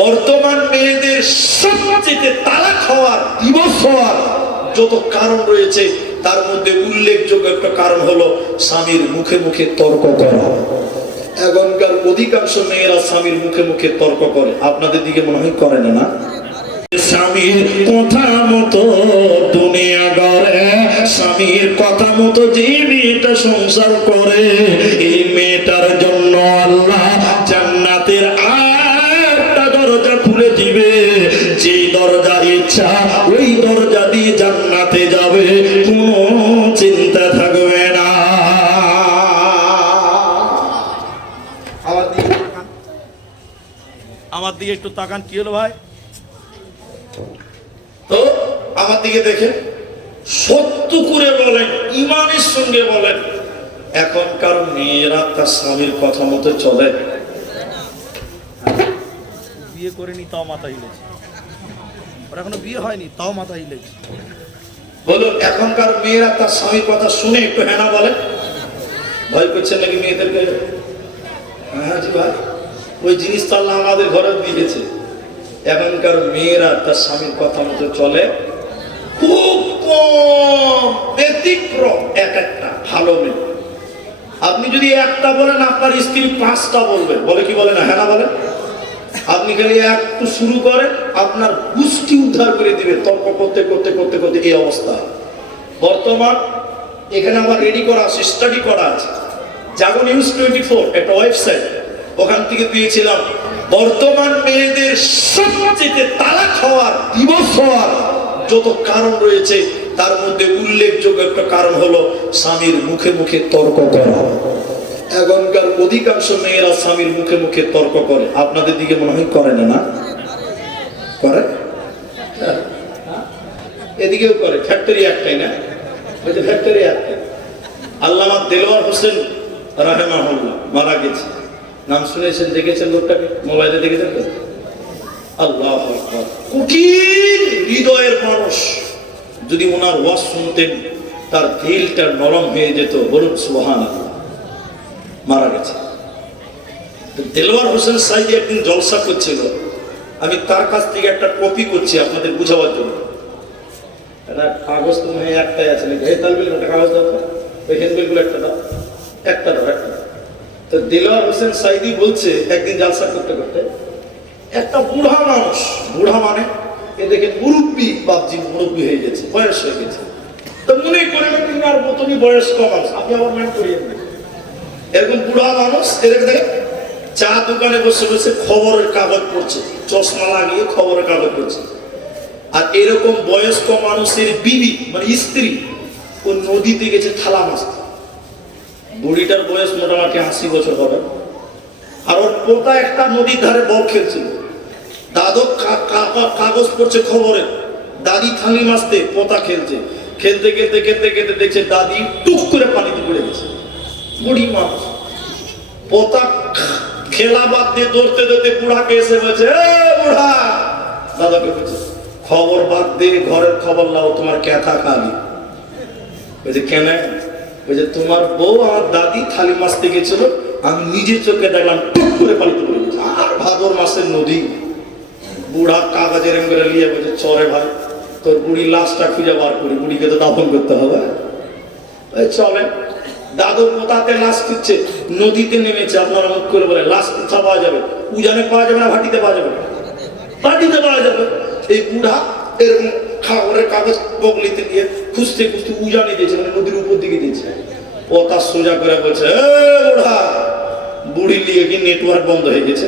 বর্তমান মেয়েদের সবচেয়ে তালাক হওয়ার, ডিভোর্স হওয়ার যত কারণ রয়েছে তার মধ্যে উল্লেখযোগ্য একটা কারণ হলো স্বামীর মুখে মুখে তর্ক করা। এখনকার অধিকাংশ মেয়েরা স্বামীর মুখে মুখে তর্ক করে। আপনাদের দিকে মনে হয় করে না? স্বামীর কথা মতো দুনিয়া গড়ে, স্বামীর কথা মতো যে মেয়েটা সংসার করে, এই মেয়েটার জন্য আল্লাহ জান্নাতের আরেকটা দরজা খুলে দিবে। যে দরজা ইচ্ছা ওই দরজা দিয়ে জান্নাতে যাবে, কোনো চিন্তা থাকবে না। আমার দিকে একটু তাকান। কি হলো ভাই? তো আমার দিকে দেখেন, সত্য করে বলেন, ইমানের সঙ্গে বলেন, এখনকার মেয়েরা তার স্বামীর কথা মতো চলে? বিয়ে করেনি তাও মাথা হিলেছে, ওর এখনো বিয়ে হয়নি তাও মাথা হিলেছে। বলুন, এখনকার মেয়েরা তার স্বামীর কথা শুনে একটু হ্যাঁ বলেন। ভয় করছেন নাকি মেয়েদেরকে? হ্যাঁ জি ভাই, ওই জিনিস তো আল্লাহ আমাদের ঘরে দিয়েছে। এখনকার মেয়েরা তার স্বামীর কথা মতো চলে, খুব কম, ব্যতিক্রম এক একটা ভালো মেয়ে। আপনি যদি একটা বলেন, আপনার স্ত্রী 5টা বলবে। বলে কি বলে না? হ্যাঁ না বলেন। আপনি খালি একটু শুরু করেন, আপনার গোষ্ঠী উদ্ধার করে দিবে তর্ক করতে করতে করতে করতে। এই অবস্থা বর্তমান। এখানে আমার রেডি করা আছে, স্টাডি করা আছে, জাগো নিউজ 24 একটা ওয়েবসাইট, ওখান থেকে পেয়েছিলাম বর্তমান মেয়েদের সবচেয়ে তালাক হওয়ার, ডিভোর্স হওয়ার যত কারণ রয়েছে তার মধ্যে উল্লেখযোগ্য একটা কারণ হলো স্বামীর মুখে মুখে তর্ক করা। এখনকার অধিকাংশ মেয়েরা স্বামীর মুখে মুখে তর্ক করে। আপনাদের দিকে মনে হয় করে না? করে? এদিকেও করে। ফ্যাক্টরি একটাই না? ওই যে ফ্যাক্টরি একটাই। আল্লামা দেলোয়ার হোসেন রাহেমাহুল্লাহ মারা গেছে। নাম শুনেছেন, দেখেছেন লোকটাকে? মোবাইলে দেখেছেন তো? আল্লাহু আকবার, কঠিন হৃদয়ের মানুষ। যদি ওনার ওয়াজ শুনতেন তার দিলটা নরম হয়ে যেত। বলুন সুবহানাল্লাহ। মারা গেছে। দেলোয়ার হোসেন সাইদি একদিন জলসা করছিল, আমি তার কাছ থেকে একটা কপি করছি আপনাদের বুঝাবার জন্য। একটা কাগজ তো মনে হয় একটাই আছে নাকি? এই তালবিল একটা কাগজ দাও, ওই হ্যান্ডবিলগুলো একটা দাও, একটা দাও, একটা দাও। তো দেলোয়ার হোসেন সাইদি বলছে, একদিন জলসা করতে করতে একটা বুড়া মানুষ, বুড়া মানে এ দেখে মুরব্বী, বাপজি মুরব্বী হয়ে গেছে, বয়স হয়ে গেছে, তো মনে করে না তিনি আর মতনই বয়স্ক মানুষ। আপনি আবার মাইন্ড করিয়ে দেবেন, এরকম বুড়া মানুষ এরকম দেখে চা দোকানে বসে বসে খবরের কাগজ পড়ছে, চশমা লাগিয়ে খবরের কাগজ পড়ছে। আর এরকম বয়স্ক মানুষের বিবি মানে স্ত্রী ও নদীতে গেছে থালা মাছতে। বুড়িটার বয়স মোটামুটি 80 বছর হবে। আর ওর পোতা একটা নদীর ধারে বল খেলছিল। দাদু কাগজ পড়ছে খবরে, দাদি থালি মাছতে, পোতা খেলছে। খেলতে খেলতে খেলতে খেলতে দেখছে দাদি টুক করে পানিতে পড়ে গেছে। বুড়ি মানুষ, পোতা খেলা বাদ দিয়ে দৌড়তে দৌড়তে বুড়াকে এসে বলছে, বুড়া, দাদাকে বলছে খবর বাদ দিয়ে ঘরের খবর লাও, তোমার ক্যাথা খালি। বলছে কেন? বলছে তোমার বউ আমার দাদি থালি মাছতে গেছিল, আমি নিজের চোখে দেখলাম টুক করে পানিতে পড়ে গেছে। আর ভাদর মাসের নদী। বুড়া কাগজের এমরে নিয়ে বলছে, চরে ভাই তোর বুড়ি লাশটা খুঁজে বার করি, বুড়িকে তো দাফন করতে হবে। চলে দাদু পোতাতে লাশ খুঁজছে, নদীতে নেমেছে। আপনারা মুখ করে বলে লাশ কোথা পাওয়া যাবে? উজানে পাওয়া যাবে না ভাটিতে পাওয়া যাবে? ভাটিতে পাওয়া যাবে। এই বুড়া এরকম খবরের কাগজ বগলিতে দিয়ে খুঁজতে খুঁজতে উজানে দিয়েছে, মানে নদীর উপর দিকে দিয়েছে। পোতা সোজা করে বলছে, বুড়া, বুড়ি নিয়ে কি নেটওয়ার্ক বন্ধ হয়ে গেছে?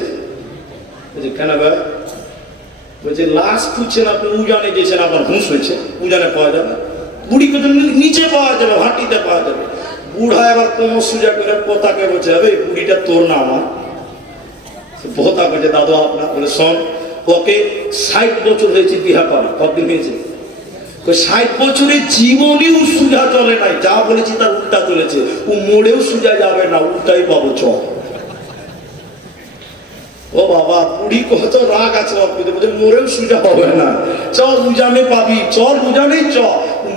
বলছে কেন ভাই? বলছে লাশ খুঁজছেন আপনি, উজানে দিয়েছেন, আপনার হুঁশ হয়েছে, উজানে পাওয়া যাবে? বুড়িকে তো নিচে পাওয়া যাবে, ভাটিতে পাওয়া যাবে। বুড়া এবার কোমর সোজা করে পোতাকে বলছে, হবে বুড়িটা তোর না আমার? পোতা বলছে দাদু আপনার। বলে শোন, ওকে 60 বছর হয়েছে বিহা করা। কতদিন হয়েছে? 60 বছরের জীবনেও সুজা চলে নাই। যা বলেছি তার উল্টা চলেছে। ও মোড়েও সুজা যাবে না, উল্টাই পাবো। চ ও বাবা, বুড়ি কত রাগ আছে, মোড়েও সুজা হবে না, চল উজানে পাবি, চল উজানেই চ,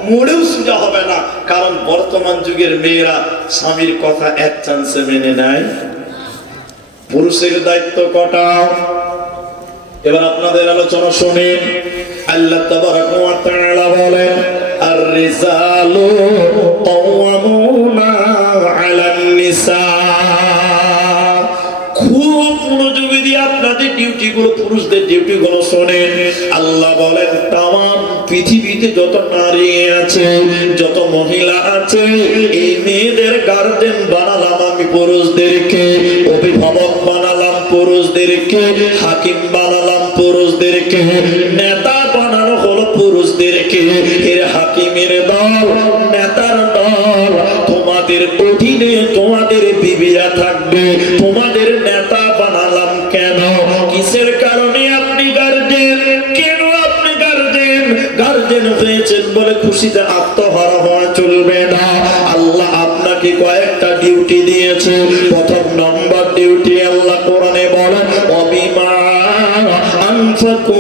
মোড়েও সুজা হবে না। কারণ বর্তমান যুগের মেয়েরা স্বামীর কথা এক চান্সে মেনে নেয়। পুরুষের দায়িত্ব কটা? এবার আপনাদের আলোচনা শুনেন। আল্লাহ তাবারাক ওয়া তাআলা বলেন, আর-রিজালু কাওয়ামুনা আলান নিসা। খুব মনোযোগী দিয়ে আপনাদের ডিউটি গুলো, পুরুষদের ডিউটি গুলো শোনেন। আল্লাহ বলেন, তামাম পৃথিবীতে যত নারী আছে, যত মহিলা আছে, এই মেয়েদের গার্জেন বানালাম আমি পুরুষদেরকে, অভিভাবক বানালাম পুরুষদেরকে, হাকিম বানালাম পুরুষদেরকে, নেতা বানানো হলো পুরুষদেরকে। এর হাকিমের দল, নেতার দল, তোমাদের অধীনে তোমাদের বিবিরা থাকবে। তোমাদের নেতা বানালাম কেন? কিসের কারণে আপনি গার্জেন? কেন আপনি গার্জেন? গার্জেন হয়েছেন বলে খুশিতে আত্মহারা হওয়া চলবে না। আল্লাহ আপনাকে কয়েকটা ডিউটি দিয়েছে। প্রথম নম্বর ডিউটি আল্লাহ কোরআনে বলেন, ওয়াবিমা আনফাকু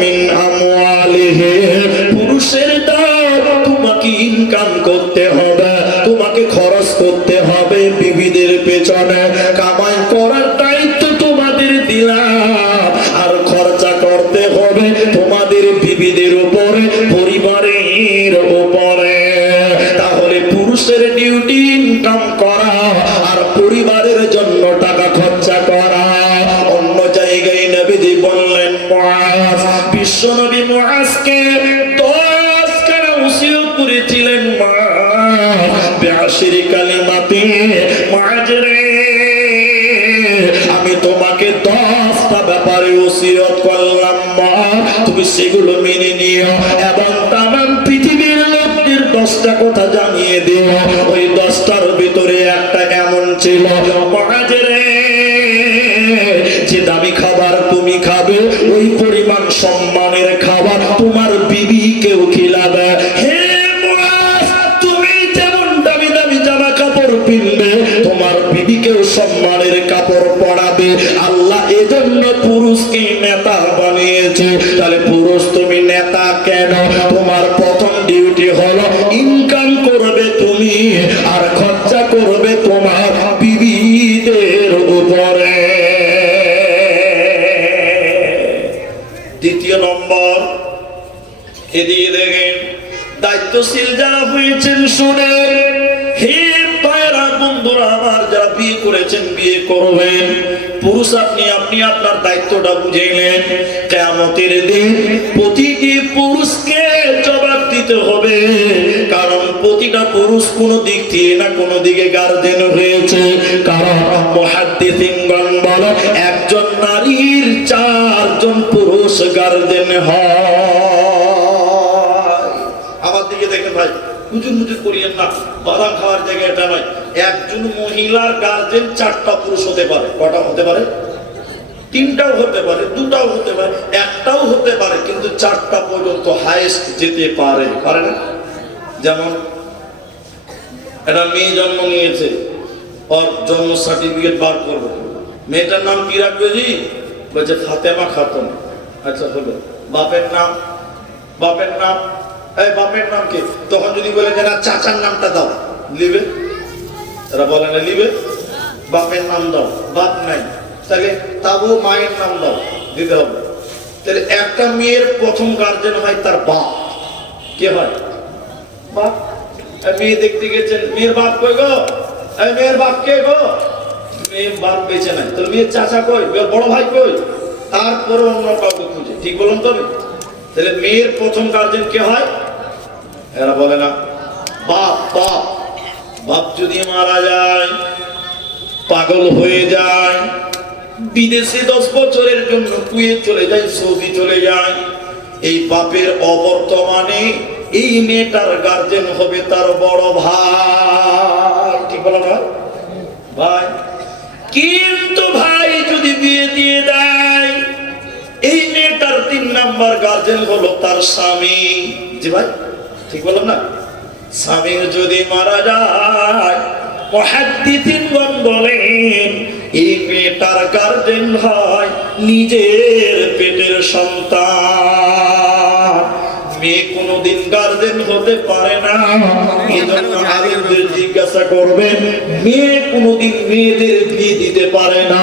মিন আমওয়ালিহিম। পুরুষের দাও, তোমাকে ইনকাম করতে হবে, তোমাকে খরচ করতে হবে বিবিদের পেছনে। কামাই করার দায়িত্ব তোমাদের দিলাম, আর খরচা করতে হবে তোমাদের বিবিদের উপরে, পরিবারের উপরে। তাহলে পুরুষের ডিউটি ইনকাম করা আর পরিবারের জন্য টাকা খরচা করা। অন্য জায়গায় নবীজি বললেন, মুআজ, বিশ্বনবী মুআজকে 10 খানা ওসিয়ত করেছিলেন। বিআশরি কালিমাতি, মুআজ রে, আমি তোমাকে 10টা ব্যাপারে ওসিয়ত করলাম, তুমি সেগুলো মেনে নিও এবং তামাম পৃথিবীর লোকদের 10টা কথা জানিয়ে দিও। ওই 10টার ভিতরে একটা এমন ছিল, মুআজ রে, যে দামি খাবার তুমি খাবে, ওই পরিমাণ সম্মানের খাবার তোমার বিবিকেও খিলাবে। হে মুআজ, তুমি যেমন দামি দামি জামা কাপড় কিনবে, তোমার বিবিকেও সম্মানের কাপড় পরাবে। আল্লাহ এজন্য পুরুষকে নেতা বানিয়েছে। তাহলে পুরুষ তুমি নেতা কেন? তোমার প্রথম ডিউটি হলো ইনকাম করবে তুমি, আর খরচা করবে তোমার বিবিদের উপরে। দ্বিতীয় নম্বর, এদিকে দেখেন, দায়িত্বশীল যারা হয়েছেন শুনেন। হে ভাইরা, বন্ধুরা আমার, যারা বিয়ে করেছেন, বিয়ে করবেন, পুরুষ আপনি আপনার দায়িত্বটা বুঝেলেন। কিয়ামতের দিন প্রতিটি পুরুষকে জবাব দিতে হবে, কারণ প্রতিটা পুরুষ কোনো দিক দিয়ে না কোনো দিকে গার্জেন হয়েছে। কারণ মুহাদ্দিসিনগণ বলে, একজন নারীর 4 জন পুরুষ গার্জেন হয়। আমার দিকে দেখেন ভাই, হুজুর হুজুর করিয়েন না, বাদাম খাওয়ার জায়গা এটা নয়। একজন মহিলার গার্জেন 4টা পুরুষ হতে পারে। কটা হতে পারে? 3টাও হতে পারে, 2টাও হতে পারে, 1টাও হতে পারে, কিন্তু 4টা পর্যন্ত হাইয়েস্ট যেতে পারে, পারে না? যেমন একটা মেয়ে জন্ম নিয়েছে, ওর জন্ম সার্টিফিকেট বার করবে, মেয়েটার নাম কি রাখবে জি? বলছে ফাতেমা খাতুন। আচ্ছা হলো, বাপের নাম? বাপের নাম, এই বাপের নাম কি? তখন যদি বলে যে না চাচার নামটা দাও, লিবে? এরা বলে না লিবে, বাপের নাম দাও, বাপ নাই, তাহলে তাবু মায়ের নাম দাও, দিতে হবে। তাহলে একটা মেয়ের প্রথম গার্জেন হয় তার বাপ। কে হয়? বাপ। মেয়ে দেখতে গেছেন, মেয়ের বাপ কই গো? মেয়ের বাপ কে গো? মেয়ের বাপ বেঁচে নাই, তাহলে মেয়ের চাচা কই, বড় ভাই কই? তারপরে অন্য কাউকে খুঁজে, ঠিক বলুন তবে? তাহলে মেয়ের প্রথম গার্জেন কে হয়? এরা বলে না বাপ। বাপ বাপ যদি মারা যায়, পাগল হয়ে যায়, বিদেশে 10 বছরের জন্য কুয়েত চলে যায়, সৌদি চলে যায়, এই বাপের অবর্তমানে এই মেয়েটার গার্জেন হবে তার বড় ভাই। ঠিক বলো না ভাই? কিন্তু ভাই যদি বিয়ে দিয়ে দেয়, এই মেয়েটার 3 নাম্বার গার্জেন হলো তার স্বামী। জি ভাই, ঠিক বললাম না? স্বামী যদি মারা যায়, মুহাদ্দিসিনগণ বলেন এই মেয়েটার গার্জেন হয় নিজের পেটের সন্তান। মেয়ে কোনোদিন গার্জেন হতে পারে না। এজন্য আলেমদের জিজ্ঞাসা করবেন, মেয়ে কোনোদিন মেয়েদের বিয়ে দিতে পারে না,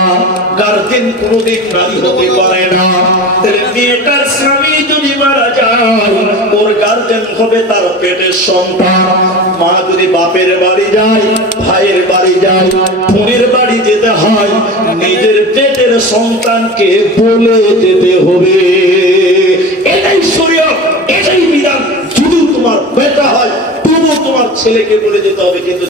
গার্জেন কোনোদিন নারী হতে পারে না। মেয়েটার স্বামী যদি মারা যায়, ওর গার্জেন হবে তার পেটের সন্তান। মা যদি বাপের বাড়ি যায়, ভাইয়ের বাড়ি যায়, বোনের বাড়ি যেতে হয়, নিজের পেটের সন্তানকে বলে যেতে হবে। এটাই শরীয়ত, এটাই বিধান। যদি তোমার বেটা হয় তবুও তোমার ছেলেকে বলে যেতে হবে